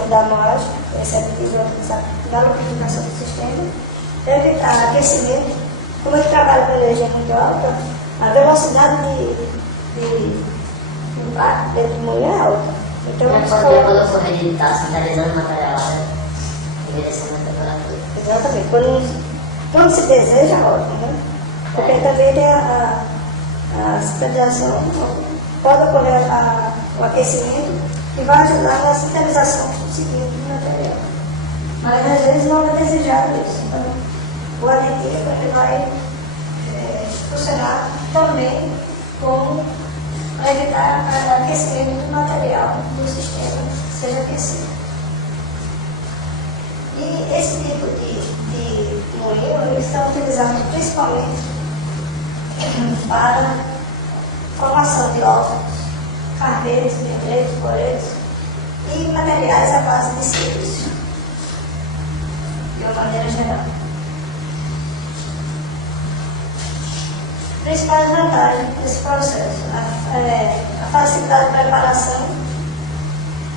manutenção da moagem, recebe na lubrificação do sistema, evitar aquecimento, como ele trabalha com energia muito alta, a velocidade de impacto dentro do moinho é alta. Então, quando eu for reeditar, sinalizando o material, envelhecimento da temperatura. Exatamente. Quando se deseja, ótimo, né? Porque também tem a sintetização, pode ocorrer o aquecimento que vai ajudar na sintetização seguinte do material. Mas às vezes não é desejado isso. Então, o aditivo ele vai funcionar também como para evitar o aquecimento do material do sistema seja aquecido. E esse tipo de moinho eles estão utilizados principalmente para formação de óculos, carneiros, pedreiros, coreiros e materiais à base de silício, de uma maneira geral. Principais vantagens desse processo: a facilidade de preparação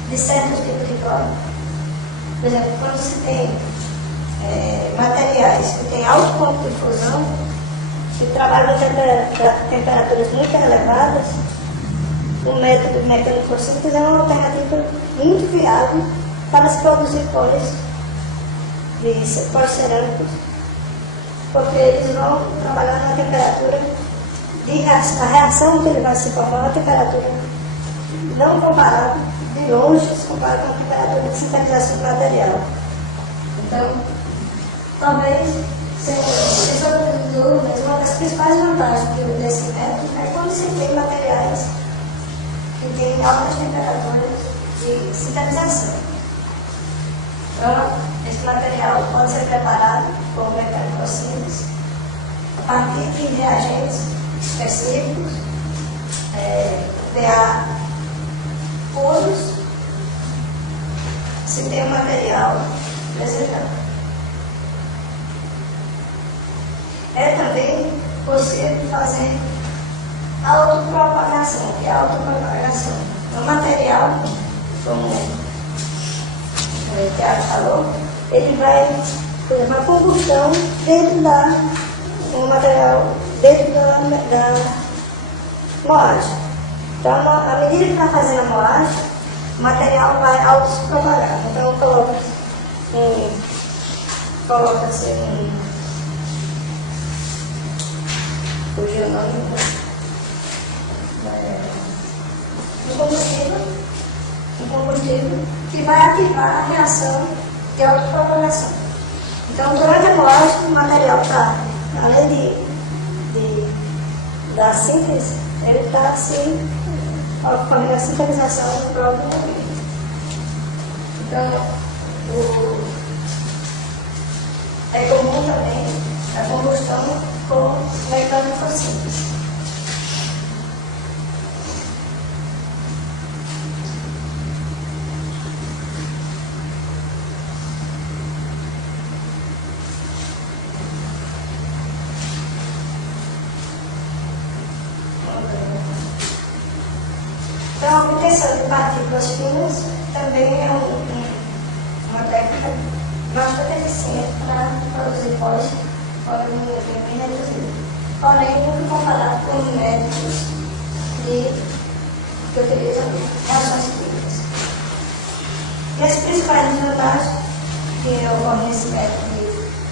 de certos tipos de prova. Por exemplo, quando se tem materiais que têm alto ponto de fusão, que trabalham a temperaturas muito elevadas, o método mecânico simples é uma alternativa muito viável para se produzir póis cerâmicos, porque eles vão trabalhar na temperatura a reação que ele vai se formar é uma temperatura não comparável, de longe, se comparada com a temperatura de sintetização do material. Então, talvez, sem dúvidas, uma das principais vantagens desse método é quando se tem materiais que têm altas temperaturas de sintetização. Então, esse material pode ser preparado por mecânico simples a partir de reagentes específicos, PA puros, se tem um material desejado. É também possível fazer autopropagação, que é a autopropagação. O material, como o Tiago falou, ele vai ter uma combustão dentro do material, dentro da moagem. Então, à medida que está fazendo a moagem, o material vai autopropagar. Então, coloca-se fugiu o nome, um combustível que vai ativar a reação de autopropagação. Então, durante a moagem, o material está, além da síntese, ele está assim, ocorrendo a sintetização do próprio moinho. Então, é comum também a combustão com mecânico simples. Então, a obtenção de partículas finas também é uma técnica bastante eficiente para produzir pós bem reduzido. Porém, muito comparado com os métodos que utilizam reações químicas. E as principais desvantagens que ocorrem nesse método de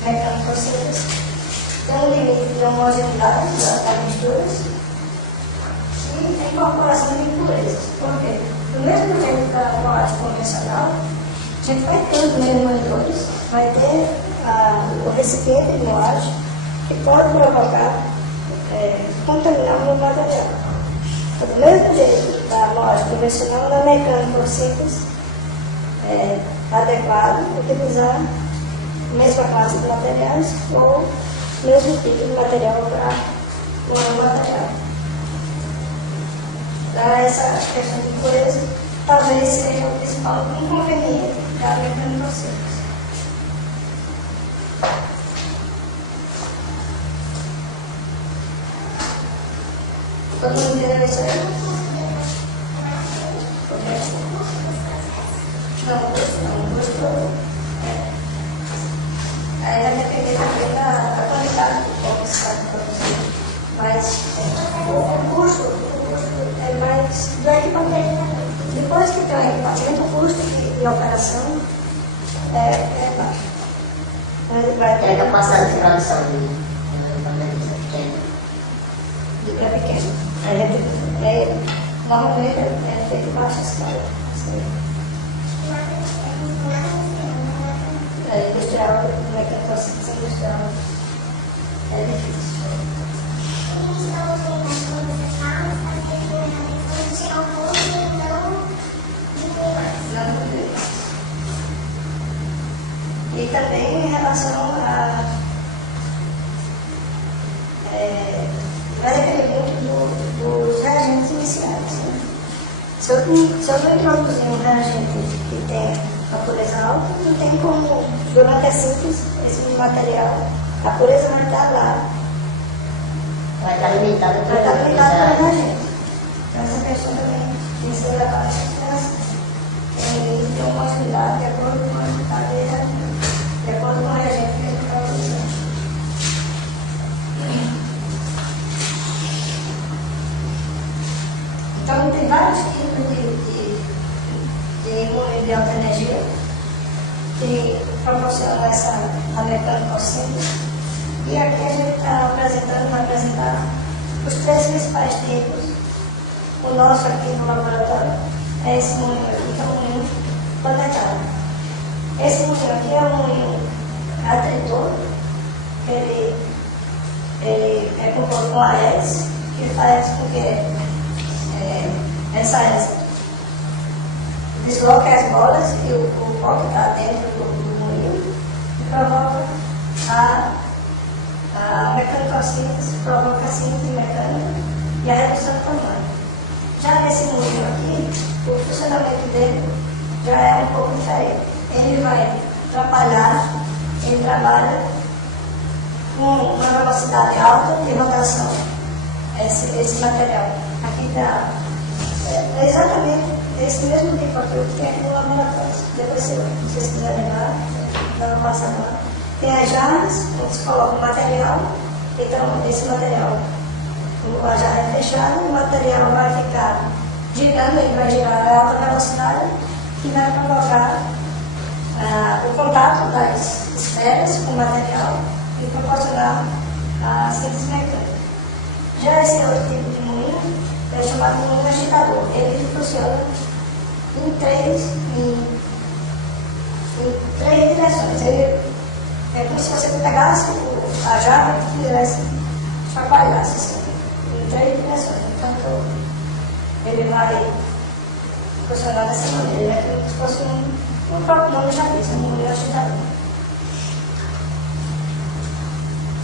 mecânico simples tem um limite de homogeneidade das misturas e a incorporação de impurezas. Por quê? Do mesmo tempo da moagem convencional, a gente vai ter os moedores, vai ter o recipiente de moagem que pode provocar contaminar o material. Do mesmo jeito da moagem convencional, na mecânica simples, é adequado utilizar a mesma classe de materiais ou o mesmo tipo de material para o material. Essa questão de impureza talvez seja o principal inconveniente da mecânica simples. Todo mundo entendeu isso aí? Não gostou. Aí vai depender também da qualidade do pão que você está produzindo. Mas o custo é mais do equipamento. Depois que tem o equipamento, o custo de operação é baixo. Tem a capacidade de produção de equipamento pequeno. É pequeno. Normalmente é feito em baixa escala. Industrial, mecânica industrial, é difícil. E também em relação a. Vai depender muito dos reagentes iniciais. Né? Se eu não introduzir um reagente que tenha a pureza alta, não tem como, durante a síntese, esse material, a pureza vai estar lá. Vai estar limitado pelo reagente. Então, essa questão também tem que ser levada em consideração. Tem uma possibilidade de acordo com a cadeia, de acordo com o reagente que a gente está utilizando. Então, tem vários tipos de alta energia que proporcionam a mecânica simples. E aqui a gente está vai apresentar os três principais tipos. O nosso aqui no laboratório é esse moinho aqui, que é um moinho planetário. Esse moinho aqui é um moinho atritor, que ele é composto com a hélice, que faz com que essa hélice desloque as bolas e o pó que está dentro do moinho e provoca a mecânico-síntese, provoca a síntese mecânica e a redução do tamanho. Já esse moinho aqui, o funcionamento dele já é um pouco diferente. Ele vai ele trabalha com uma velocidade alta de rotação, esse material. Aqui está exatamente esse mesmo tipo aqui que tem aqui no laboratório. Depois, se vocês quiserem lá, dá uma passada lá. Tem as jarras, onde se coloca o material. Então, esse material, a jarra é fechada, o material vai ficar girando, ele vai girar a alta velocidade e vai provocar o contato das esferas com o material e proporcionar a síntese mecânica. Já esse outro tipo de moinho é chamado de moinho agitador. Ele funciona em três direções. É como se você pegasse a jarra e fizesse chacoalhasse assim, em três direções. Então, ele vai funcionar dessa maneira. Ele é como se fosse o próprio nome já diz, um moinho agitador.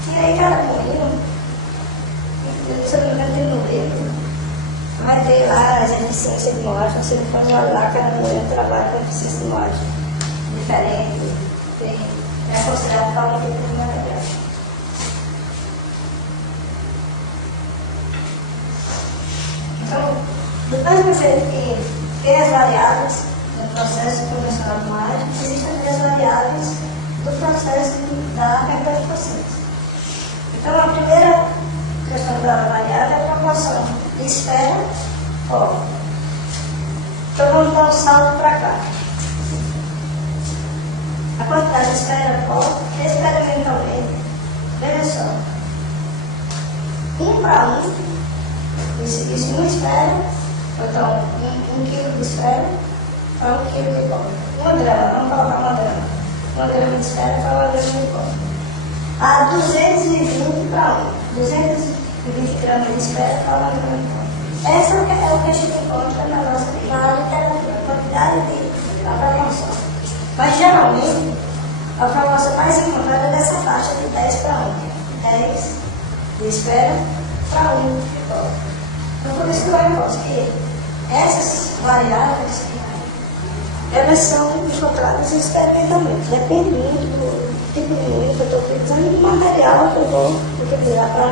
E aí, cada moinho, se eu não me engano, tem no livro, vai ter lá as eficiências de moagem. Se não for lá, cada moinho trabalha com eficiência de moagem diferente. É considerado tal tipo de material. Então, depois de você ter as variáveis do processo convencional de moagem, existem também as variáveis do processo da mecânico-síntese. Então, a primeira questão da variável é a proporção de esfera pó. Então, vamos dar um salto para cá. A quantidade de esfera pó, experimentalmente, veja só, 1 para 1, isso uma esfera, então 1 quilo de esfera para 1 quilo de pó. 1 grama, vamos colocar 1 grama. 1 grama de esfera para 1 grama de pó. A 220 para 1. 220 gramas de esfera para 1 grama de pó. Essa é o que a gente encontra na literatura, a quantidade de proporção. Mas geralmente a proporção mais encontrada é dessa faixa de 10 para 1. 10 de esfera para 1 de pó. Então por isso que eu reforço que essas variáveis elas são encontradas experimentalmente. Depende muito do tipo de moinho que eu estou utilizando e do material que eu vou utilizar para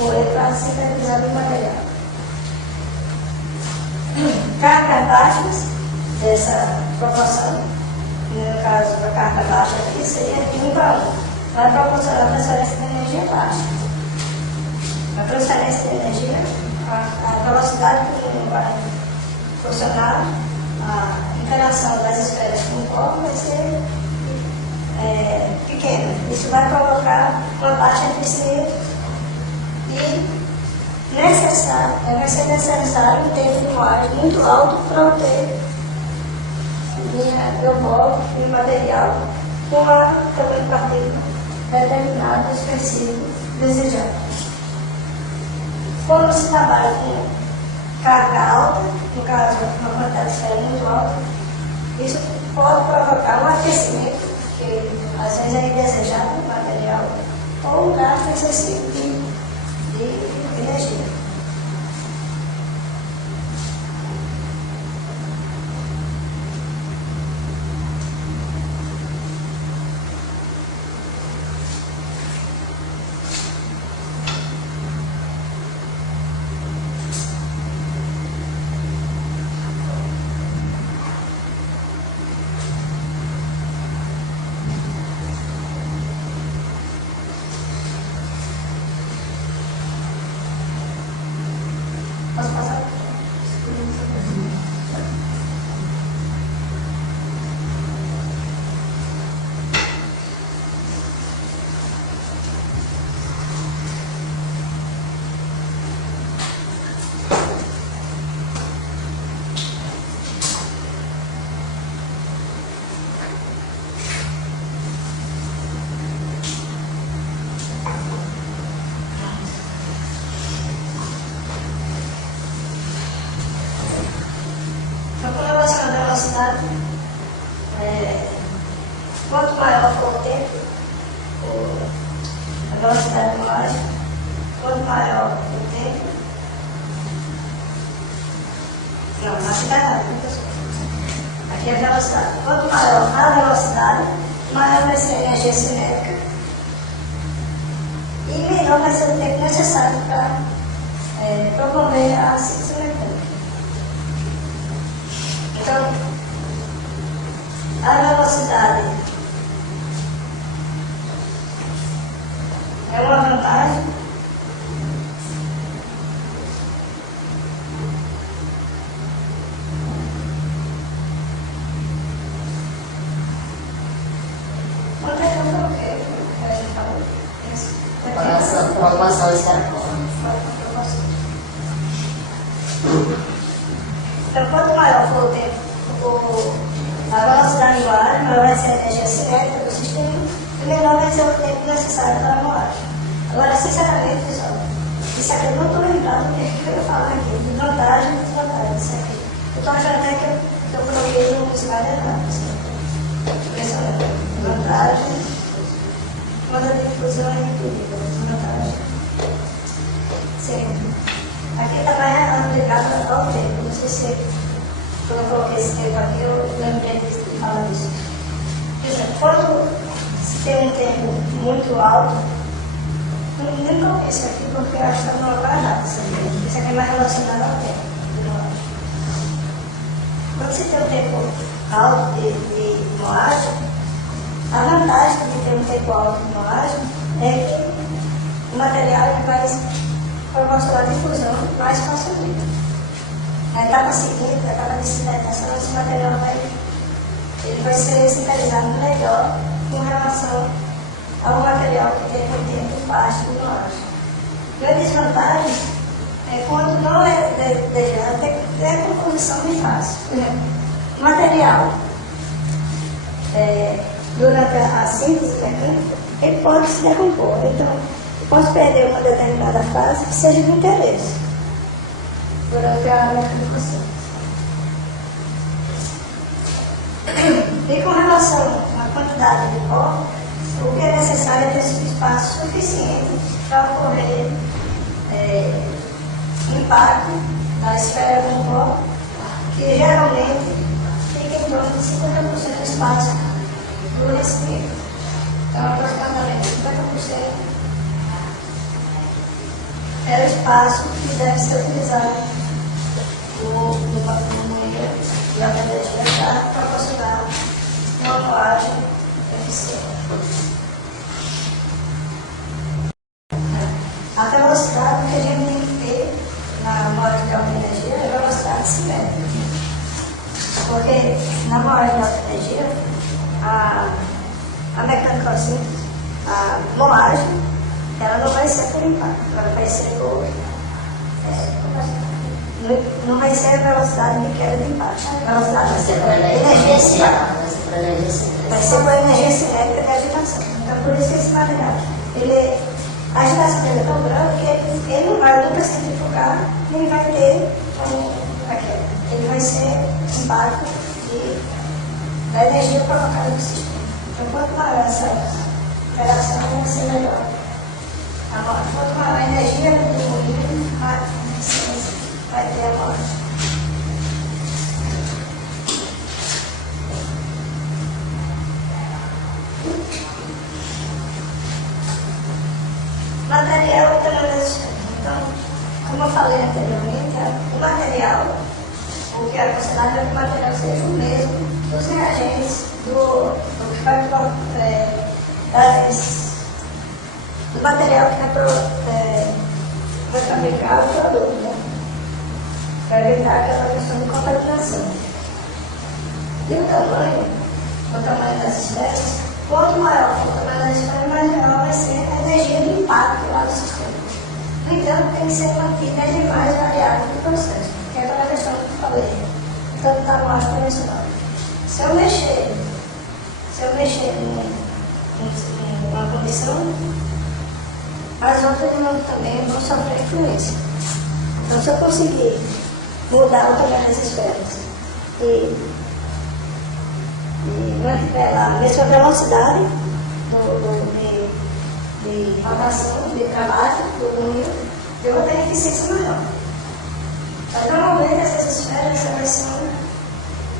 moer, para sintetizar o material. Cargas baixas dessa proporção, no caso da carga baixa aqui, seria de 1 para 1. Vai proporcionar a transferência de energia baixa. A transferência de energia, a velocidade que vai funcionar, a interação das esferas com o corpo vai ser pequena. Isso vai provocar uma baixa eficiência e vai ser necessário um tempo de moagem muito alto para obter eu volto em material com a tamanho de partícula determinado específico desejado. Quando se trabalha com carga alta, no caso uma quantidade de esfera muito alta, isso pode provocar um aquecimento, que às vezes é indesejado no material, ou um gasto excessivo de energia. Posso passar? Então, com relação à velocidade, quanto maior for o tempo, a velocidade de moagem, quanto maior o tempo, não aqui está errado, aqui é a velocidade. Quanto maior a velocidade, maior vai ser a energia cinética e menor vai ser o tempo necessário para promover a síntese mecânica. Então, a velocidade é uma vantagem quanto é que eu coloquei? A gente falou isso. Proporção esfera-corpo. Então, quanto maior for o tempo, a velocidade de moagem, maior vai ser a energia cinética do sistema e menor vai ser o tempo necessário para a moagem. Agora, sinceramente, pessoal, isso aqui eu não estou lembrando do que eu falo aqui, de vantagem e desvantagem disso aqui. Eu estou achando até que eu coloquei no slide errado. Pessoal, vantagem, quando a difusão é impedida, desvantagem. Sim. Aqui está mais aplicado ao tempo. Não sei se quando eu coloquei esse tempo aqui, eu lembrei de falar disso. Por exemplo, quando se tem um tempo muito alto, eu nem coloquei isso aqui porque eu acho que está no lugar errado. Isso aqui é mais relacionado ao tempo. Quando se tem um tempo alto de moagem, a vantagem de ter um tempo alto de moagem é que o material ele vai proporcionar difusão mais facilmente. A etapa seguinte, a etapa de sintetização, esse material vai ser sintetizado melhor com relação ao material que tem um tempo baixo de moagem. E a desvantagem é quando não é desejado, tem a composição bem fácil. Por exemplo, o material, durante a síntese mecânica, ele pode se decompor. Então, pode perder uma determinada fase que seja de interesse durante a mecanização. E com relação à quantidade de pó, o que é necessário é ter espaço suficiente para ocorrer impacto da esfera com pó, que geralmente fica em torno de 50% do espaço do recipiente. Então, aproximadamente 50% é o espaço que deve ser utilizado no moinho da energia para proporcionar na moagem de alta energia, a mecânica simples, a moagem, ela não vai ser por impacto, ela vai ser por. Não vai ser a velocidade de queda de impacto. A velocidade vai ser por energia cinética. Vai ser por energia cinética de agitação. Então, por isso que esse material, a agitação dele é tão grande que ele não vai nunca centrifugar, nem vai ter a queda. Ele vai ser impacto da energia provocada no sistema. Então, quanto maior essa operação, vai ser melhor. Quanto maior a energia do moinho, mais eficiência vai ter a morte. Material também das esferas. Então, como eu falei anteriormente, o material, o que é considerado é que o material seja o mesmo dos reagentes, do que vai do material que vai fabricar o produto, né? Para evitar aquela questão de contaminação. E o tamanho das esferas, quanto maior for o tamanho das esferas, mais maior vai ser a energia do impacto lá do sistema. No entanto, tem que ser mantida as demais variáveis do processo, que é aquela questão que eu falei, tanto da amostra convencional. Se eu mexer numa condição, as outras também vão sofrer influência. Então, se eu conseguir mudar o tamanho das esferas e manter lá a mesma velocidade de rotação, de trabalho do moinho, eu vou ter eficiência maior. Mas normalmente essas esferas elas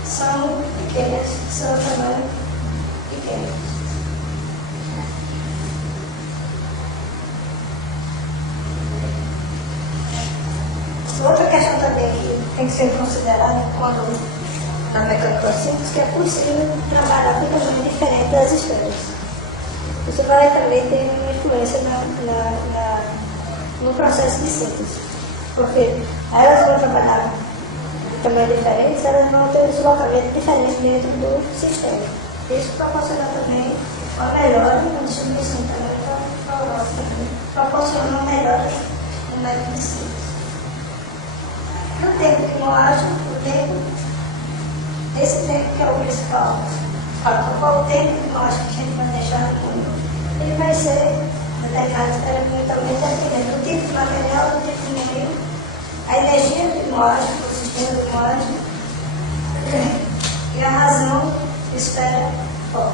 são pequenas, são de tamanho pequeno. Outra questão também que tem que ser considerada quando na mecânica simples, que é possível trabalhar com tamanho diferente das esferas. Isso vai também ter uma influência no processo de síntese, porque elas vão trabalhar com tamanho diferente, elas vão ter um deslocamento diferente dentro do sistema. Isso proporciona também uma melhora na distribuição também, proporciona uma melhora no método de síntese. No tempo de moagem, esse tempo que é o principal fator, qual o tempo de moagem que a gente vai deixar no moinho, ele vai ser determinado experimentalmente dependendo do tipo de material, do tipo de moinho, a energia de moagem, o sistema de moagem e a razão de esfera foco.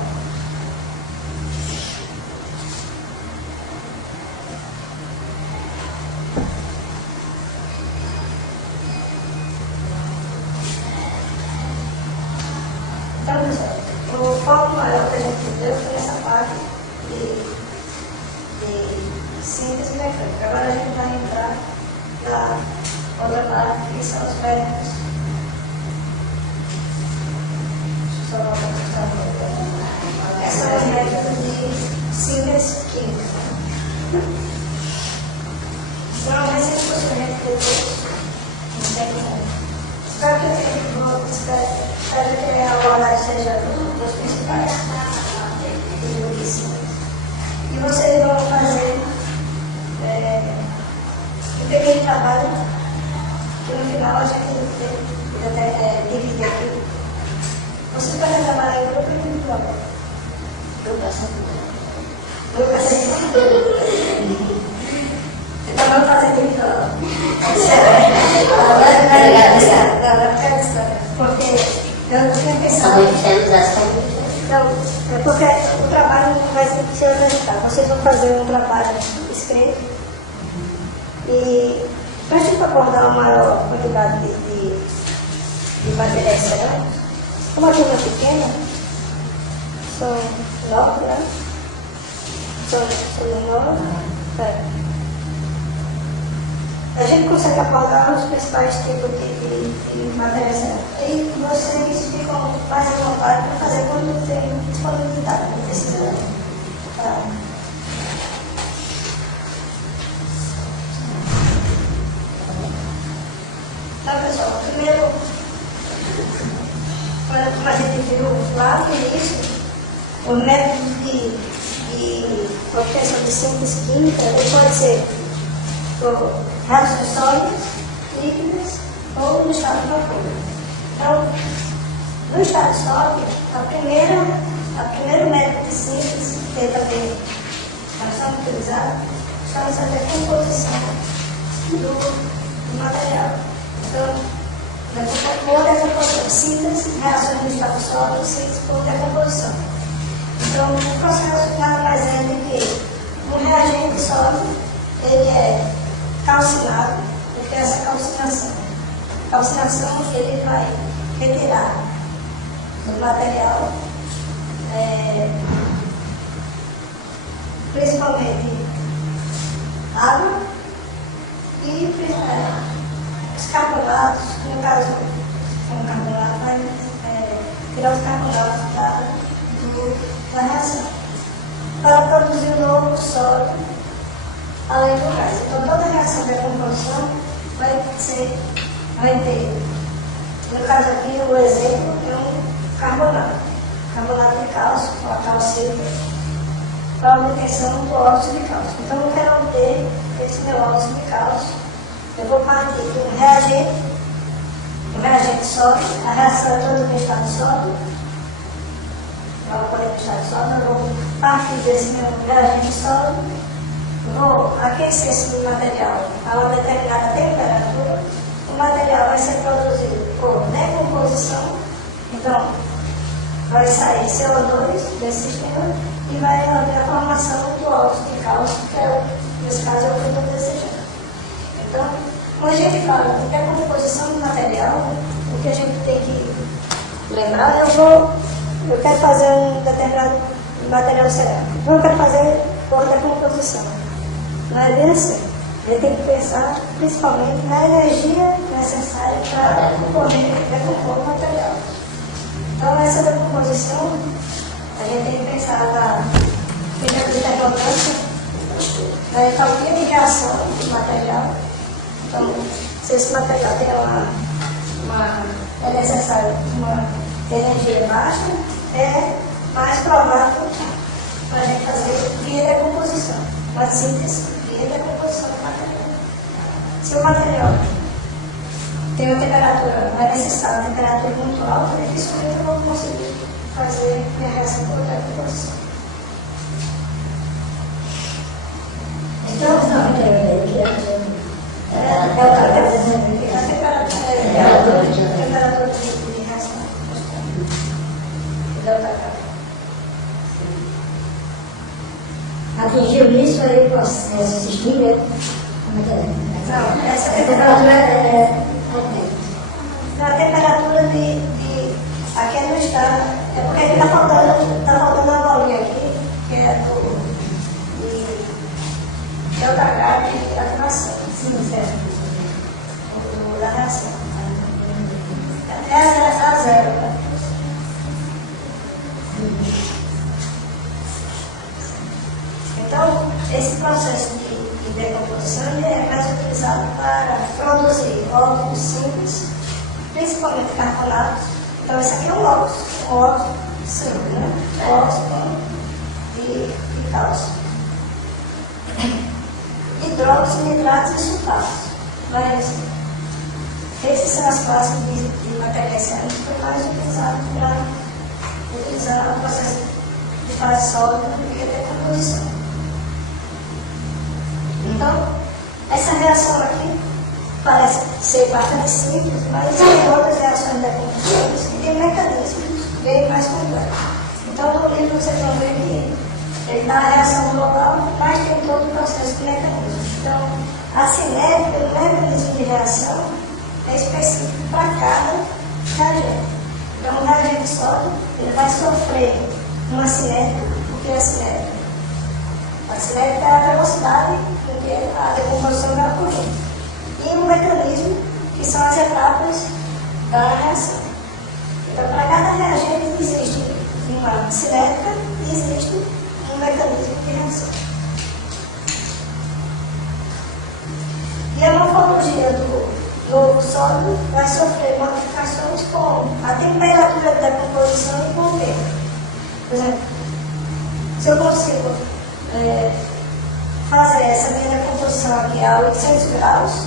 Então, pessoal, o foco maior que a gente deu foi nessa parte de síntese mecânica. Agora a gente vai entrar na outra parte, que são os métodos. Deixa eu só voltar. Essa é o método de síntese química. Então, vai ser possivelmente depois, não sei como. Espero que a abordagem seja dos principais e vocês vão fazer um pequeno trabalho que no final a gente divide aqui. Vocês podem trabalhar em grupo e individual. Grupo assim. Então vamos fazer individual. Porque eu tinha pensado. Não, é porque o trabalho vai ser organizado. Vocês vão fazer um trabalho escrito e para a gente abordar uma maior quantidade de materiais cerâmicos, como a turma pequena, são 9, né? São 9. A gente consegue abordar os principais tipos de materiais cerâmicos. E vocês ficam mais à vontade para fazer quando tem disponibilidade, não precisa. Então, pessoal, primeiro, quando eu gente viu lá no início, o método de obtenção de síntese química, ele pode ser por reações sólidas, líquidas ou no estado de vapor. Então, no estado sólido, o primeiro método de síntese que também nós vamos utilizar são a decomposição do material. Então, por decomposição, síntese, reações no estado sólido, síntese por decomposição. Então, o processo nada mais é do que um reagente sólido, ele é calcinado, porque essa calcinação ele vai retirar do material, principalmente água e os carbonatos, no caso, um carbonato vai tirar os carbonatos da reação, para produzir um novo sólido além do gás. Então, toda reação de decomposição vai ter, no caso aqui, o exemplo é um carbonato de cálcio, ou a calcita, para a obtenção do óxido de cálcio. Então, eu quero obter esse meu óxido de cálcio. Eu vou partir de um reagente sólido, a reação é toda no estado sólido, ela pode no estado sólido, eu vou partir desse meu reagente sólido, vou aquecer esse material a uma determinada temperatura, o material vai ser produzido por decomposição, então vai sair CO2 desse sistema e vai haver a formação do óxido de cálcio, que nesse caso é o que eu estou desejando. Então, quando a gente fala de decomposição do material, o que a gente tem que lembrar, eu quero fazer um determinado material cerâmico, então eu quero fazer por decomposição. Não é bem assim. A gente tem que pensar principalmente na energia necessária para decompor o material. Então, essa decomposição, a gente tem que pensar na importância da entalpia de reação do material. Então, se esse material tem é necessário uma energia baixa, é mais provável para a gente fazer via decomposição, uma síntese via decomposição do material. Se o material tem uma temperatura, é necessária uma temperatura muito alta, dificilmente eu vou conseguir fazer minha reação por decomposição. Então, a temperatura de reação. Atingiu isso aí, posso assistir, né? Não, essa temperatura é a temperatura aqui é no estado, é porque está faltando uma bolinha aqui, que é delta H de ativação. Sim, certo. Da reação. É a zero, né? Então, esse processo de decomposição é mais utilizado para produzir óxidos simples, principalmente carbonatos. Então, esse aqui é um óxido simples, né? Óxido de cálcio. Hidróxido, nitratos e sulfatos. Mas esses são as classes de materiais cerâmicos que é mais utilizados para utilizar o processo de fase sólida e decomposição. Então, essa reação aqui parece ser bastante simples, mas tem outras reações de decomposição que têm mecanismos bem mais complexos. Então, no livro vocês vão ver que ele dá a reação global, mas tem todo o processo de mecanismos. Então, a cinética, o mecanismo de reação, é específico para cada reagente. Então, o reagente sólido, ele vai sofrer uma cinética, porque a cinética é a velocidade com que a decomposição vai ocorrer. E um mecanismo, que são as etapas da reação. Então, para cada reagente existe uma cinética e existe um mecanismo de reação. E a morfologia do novo sólido vai sofrer modificações com a temperatura da decomposição e com o tempo. Por exemplo, se eu consigo fazer essa minha decomposição aqui a 800 graus,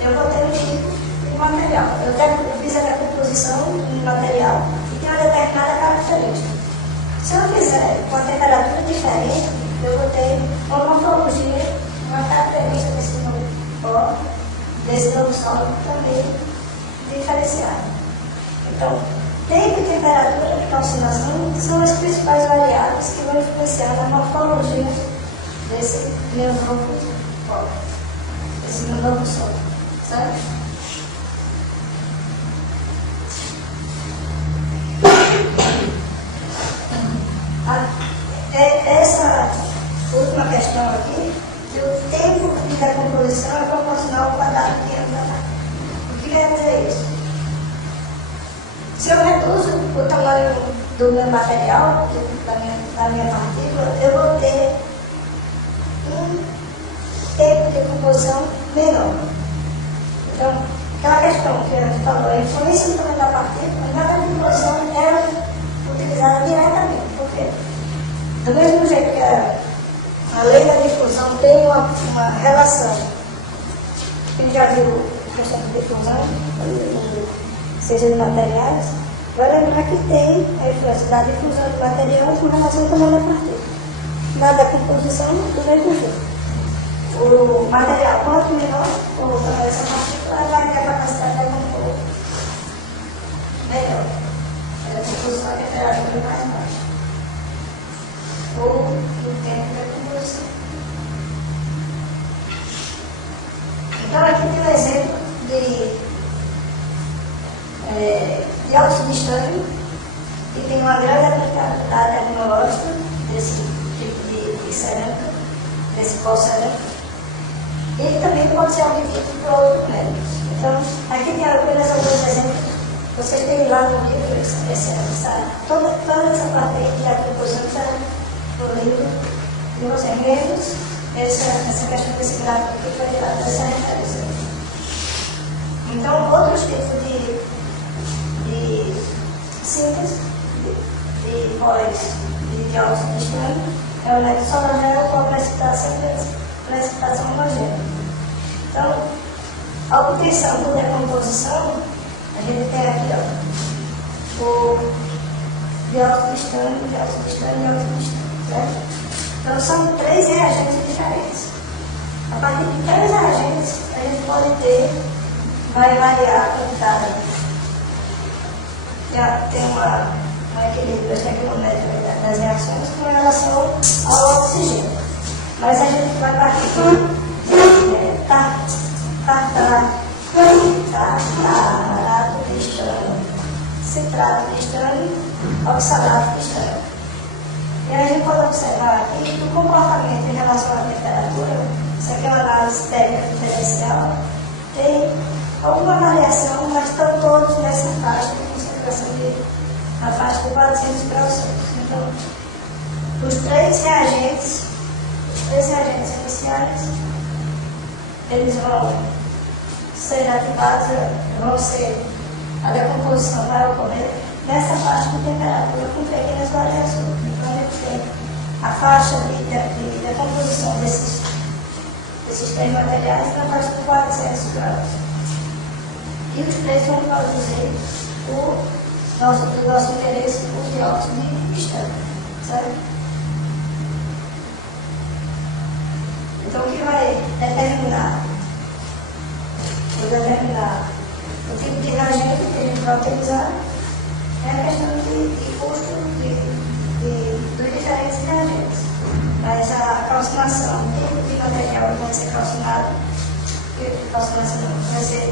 eu vou ter um tipo de material. Eu fiz a decomposição de material e tem uma determinada característica. Se eu fizer com a temperatura diferente, eu vou ter uma morfologia, uma característica desse novo sólido também diferenciada. Então, tempo e temperatura de calcinação são as principais variáveis que vão influenciar na morfologia desse meu novo sólido, certo? Essa última questão aqui, que o tempo de decomposição é proporcional ao quadrado de diâmetro da partícula. O que quer dizer isso? Se eu reduzo o tamanho do meu material, da minha partícula, eu vou ter um tempo de decomposição menor. Então, aquela questão que a gente falou, a influência do tamanho da partícula, na decomposição é utilizada diretamente. Por quê? Do mesmo jeito que a lei da difusão tem uma relação, quem já viu a questão de difusão, seja de materiais, vai lembrar que tem a influência da difusão de materiais com relação ao tamanho da partícula. Na decomposição, do mesmo jeito. O material, quanto menor o tamanho dessa partícula, vai ter a capacidade de decompor melhor. A decomposição é a temperatura mais baixa. Ou o tempo da decomposição. Então, aqui tem um exemplo de óxido de estânio, que tem uma grande aplicabilidade tecnológica desse tipo de cerâmica, desse pó cerâmico, e também pode ser obtido por outros métodos. Então, aqui tem apenas alguns exemplos. Vocês têm lá no livro toda essa parte aí de decomposição está no livro de vocês mesmos. Essa questão desse gráfico aqui foi tirada dessa referência. Então, outros tipos de síntese de póis de óxido de estânio é o leite solagel com a precipitação homogênea. Então, a obtenção por decomposição, a gente tem aqui o dióxido de estânio, e dióxido de estânio, certo? Então, são 3 reagentes diferentes. A partir de 3 reagentes, a gente pode ter, vai variar a quantidade. Tem um equilíbrio estequiométrico das reações com relação ao oxigênio. Mas a gente vai partir de tartarato de estânio, citrato de estânio, oxalato de estânio. E aí a gente pode observar aqui que o comportamento em relação à temperatura, isso aqui é uma análise técnica diferencial, tem alguma variação, mas estão todos nessa faixa de concentração na faixa de 400 graus. Então, os 3 reagentes iniciais, eles vão ser ativados, a decomposição vai ocorrer nessa faixa de temperatura com pequenas variações. Então, a gente tem a faixa de decomposição desses 3 materiais na faixa de 400 graus. E os 3 vão produzir o nosso interesse por dióxido de estânio, certo? Então, o que vai determinar o tipo de reagente que a gente vai utilizar é a questão de custo dos diferentes reagentes. Mas a calcinação, o tipo de material que vai ser calcinado, vai ser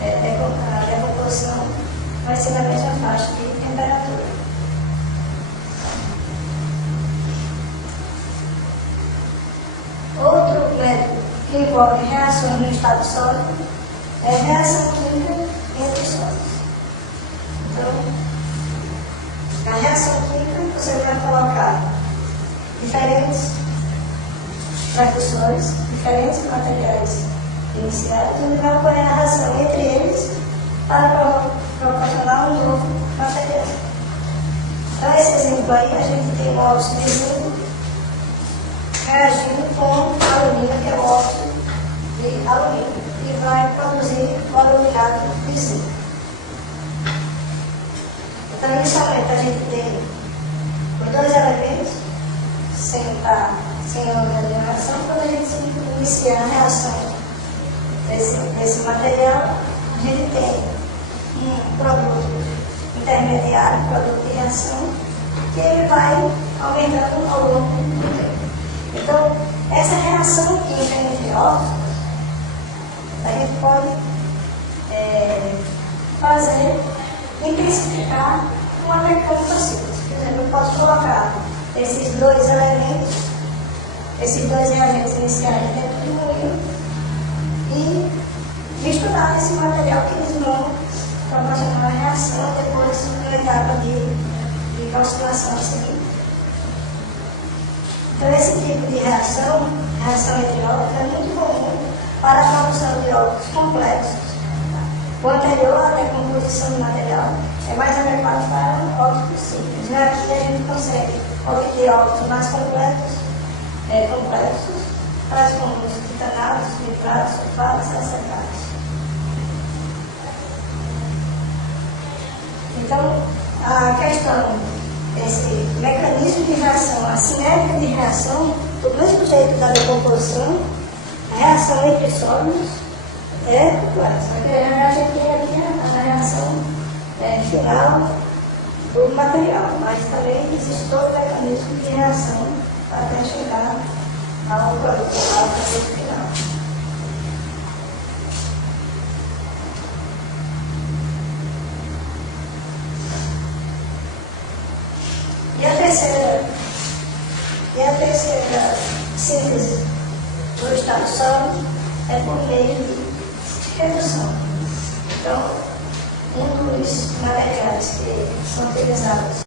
a decomposição vai ser da mesma faixa de temperatura. Outro método que envolve reações no estado sólido é a reação química entre sólidos. Então, na reação química, você vai colocar diferentes precursores, diferentes materiais iniciais, onde vai ocorrer a reação entre eles para proporcionar um novo material. Então, esse exemplo aí, a gente tem o óxido de zinco reagindo com alumínio, que é o óxido de alumínio, e vai produzir o alumilado de zinco. Então, inicialmente, a gente tem os dois elementos sem órgão de reação. Quando a gente iniciar a reação desse material, a gente tem um produto intermediário, produto de reação, que ele vai aumentando ao longo do tempo. Então, essa reação química entre óxidos, a gente pode fazer, intensificar uma mecânica simples. Por exemplo, eu posso colocar esses dois elementos, esses dois reagentes iniciais dentro de um moinho e misturar esse material que eles vão proporcionar a reação depois da etapa de calcinação seguinte. Então, esse tipo de reação entre óxidos, é muito comum para a produção de óxidos complexos. O anterior, a decomposição do material, é mais adequado para óxidos simples. Já aqui a gente consegue obter óxidos mais complexos, tais como os titanatos, nitratos, sulfatos e acetatos. Então, a questão desse mecanismo de reação, a cinética de reação, do mesmo jeito da decomposição, a reação entre sólidos é complexa. A gente tem aqui a reação final do material, mas também existe todo o mecanismo de reação até chegar ao produto final. E a terceira síntese do estado sólido é por meio de redução. Então, um dos materiais que são utilizados